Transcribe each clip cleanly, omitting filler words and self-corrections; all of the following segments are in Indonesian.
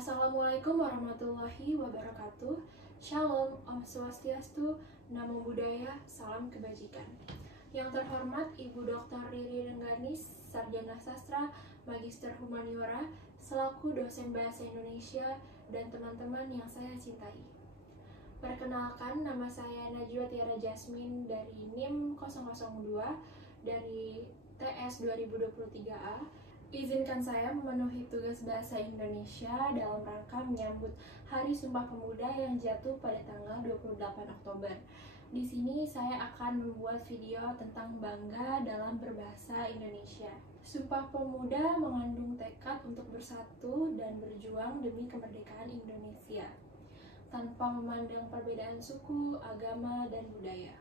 Assalamualaikum warahmatullahi wabarakatuh. Shalom, Om Swastiastu, Namo Buddhaya, salam kebajikan. Yang terhormat Ibu Dr. Riri Rengganis, Sarjana Sastra, Magister Humaniora, selaku dosen Bahasa Indonesia, dan teman-teman yang saya cintai. Perkenalkan, nama saya Najwa Tiara Jasmine dari NIM 002 dari TS 2023A. Izinkan saya memenuhi tugas Bahasa Indonesia dalam rangka menyambut Hari Sumpah Pemuda yang jatuh pada tanggal 28 Oktober. Di sini saya akan membuat video tentang bangga dalam berbahasa Indonesia. Sumpah Pemuda mengandung tekad untuk bersatu dan berjuang demi kemerdekaan Indonesia, tanpa memandang perbedaan suku, agama, dan budaya.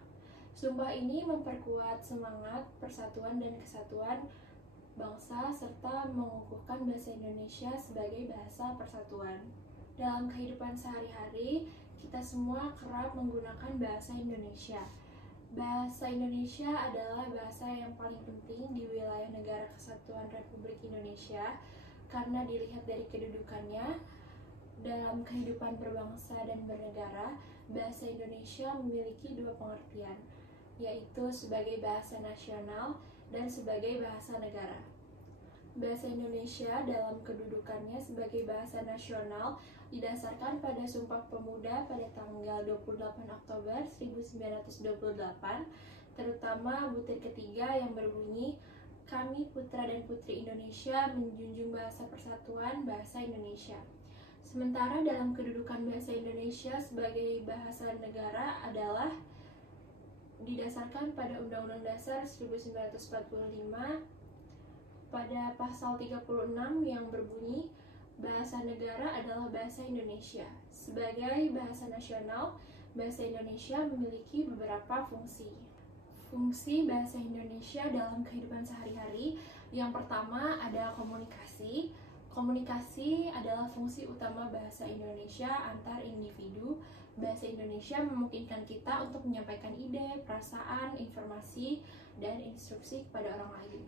Sumpah ini memperkuat semangat persatuan dan kesatuan bangsa serta mengukuhkan bahasa Indonesia sebagai bahasa persatuan. Dalam kehidupan sehari-hari, kita semua kerap menggunakan bahasa Indonesia. Bahasa Indonesia adalah bahasa yang paling penting di wilayah Negara Kesatuan Republik Indonesia karena dilihat dari kedudukannya dalam kehidupan berbangsa dan bernegara. Bahasa Indonesia memiliki dua pengertian, yaitu sebagai bahasa nasional dan sebagai bahasa negara. Bahasa Indonesia dalam kedudukannya sebagai bahasa nasional didasarkan pada Sumpah Pemuda pada tanggal 28 Oktober 1928, terutama butir ketiga yang berbunyi, "Kami putra dan putri Indonesia menjunjung bahasa persatuan bahasa Indonesia." Sementara dalam kedudukan bahasa Indonesia sebagai bahasa negara adalah didasarkan pada Undang-Undang Dasar 1945 pada pasal 36 yang berbunyi, bahasa negara adalah bahasa Indonesia. Sebagai bahasa nasional, bahasa Indonesia memiliki beberapa fungsi. Fungsi bahasa Indonesia dalam kehidupan sehari-hari, yang pertama ada komunikasi. Komunikasi adalah fungsi utama bahasa Indonesia antar individu. Bahasa Indonesia memungkinkan kita untuk menyampaikan ide, perasaan, informasi, dan instruksi kepada orang lain.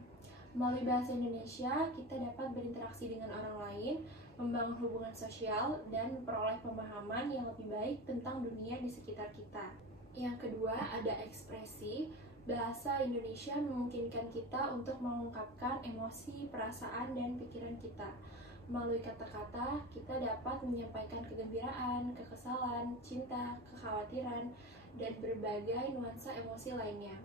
Melalui bahasa Indonesia, kita dapat berinteraksi dengan orang lain, membangun hubungan sosial, dan memperoleh pemahaman yang lebih baik tentang dunia di sekitar kita. Yang kedua, ada ekspresi. Bahasa Indonesia memungkinkan kita untuk mengungkapkan emosi, perasaan, dan pikiran kita. Melalui kata-kata, kita dapat menyampaikan kegembiraan, kekesalan, cinta, kekhawatiran, dan berbagai nuansa emosi lainnya.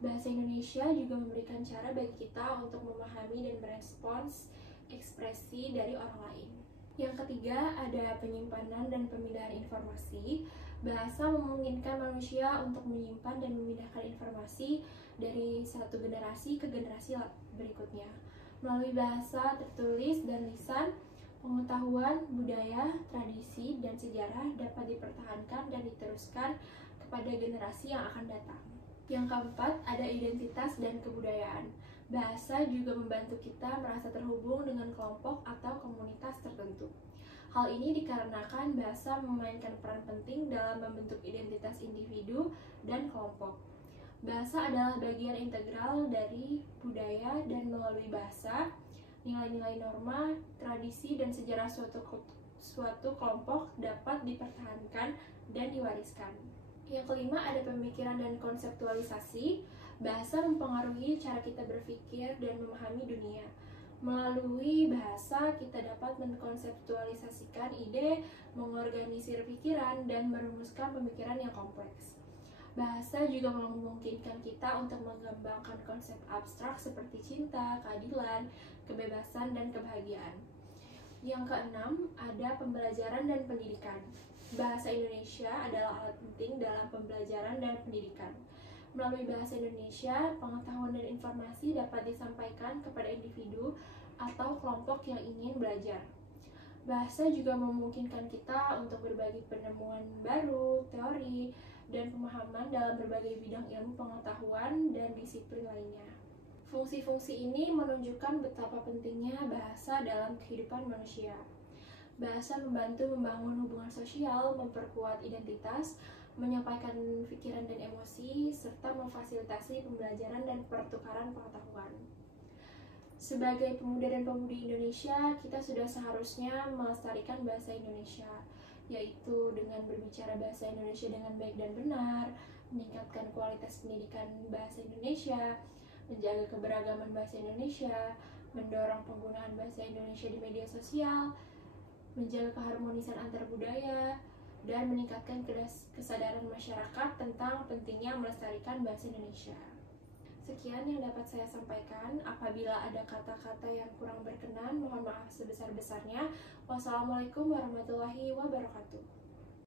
Bahasa Indonesia juga memberikan cara bagi kita untuk memahami dan merespons ekspresi dari orang lain. Yang ketiga, ada penyimpanan dan pemindahan informasi. Bahasa memungkinkan manusia untuk menyimpan dan memindahkan informasi dari satu generasi ke generasi berikutnya. Melalui bahasa tertulis dan lisan, pengetahuan, budaya, tradisi, dan sejarah dapat dipertahankan dan diteruskan kepada generasi yang akan datang. Yang keempat, ada identitas dan kebudayaan. Bahasa juga membantu kita merasa terhubung dengan kelompok atau komunitas tertentu. Hal ini dikarenakan bahasa memainkan peran penting dalam membentuk identitas individu dan kelompok. Bahasa adalah bagian integral dari budaya dan melalui bahasa, nilai-nilai norma, tradisi, dan sejarah suatu kelompok dapat dipertahankan dan diwariskan. Yang kelima, ada pemikiran dan konseptualisasi. Bahasa mempengaruhi cara kita berpikir dan memahami dunia. Melalui bahasa, kita dapat mengkonseptualisasikan ide, mengorganisir pikiran, dan merumuskan pemikiran yang kompleks. Bahasa juga memungkinkan kita untuk mengembangkan konsep abstrak seperti cinta, keadilan, kebebasan, dan kebahagiaan. Yang keenam, ada pembelajaran dan pendidikan. Bahasa Indonesia adalah alat penting dalam pembelajaran dan pendidikan. Melalui bahasa Indonesia, pengetahuan dan informasi dapat disampaikan kepada individu atau kelompok yang ingin belajar. Bahasa juga memungkinkan kita untuk berbagi penemuan baru, teori, dan pemahaman dalam berbagai bidang ilmu pengetahuan dan disiplin lainnya. Fungsi-fungsi ini menunjukkan betapa pentingnya bahasa dalam kehidupan manusia. Bahasa membantu membangun hubungan sosial, memperkuat identitas, menyampaikan pikiran dan emosi, serta memfasilitasi pembelajaran dan pertukaran pengetahuan. Sebagai pemuda dan pemudi Indonesia, kita sudah seharusnya melestarikan bahasa Indonesia, yaitu dengan berbicara bahasa Indonesia dengan baik dan benar, meningkatkan kualitas pendidikan bahasa Indonesia, menjaga keberagaman bahasa Indonesia, mendorong penggunaan bahasa Indonesia di media sosial, menjaga keharmonisan antar budaya, dan meningkatkan kesadaran masyarakat tentang pentingnya melestarikan bahasa Indonesia. Sekian yang dapat saya sampaikan. Apabila ada kata-kata yang kurang berkenan, mohon maaf sebesar-besarnya. Wassalamualaikum warahmatullahi wabarakatuh.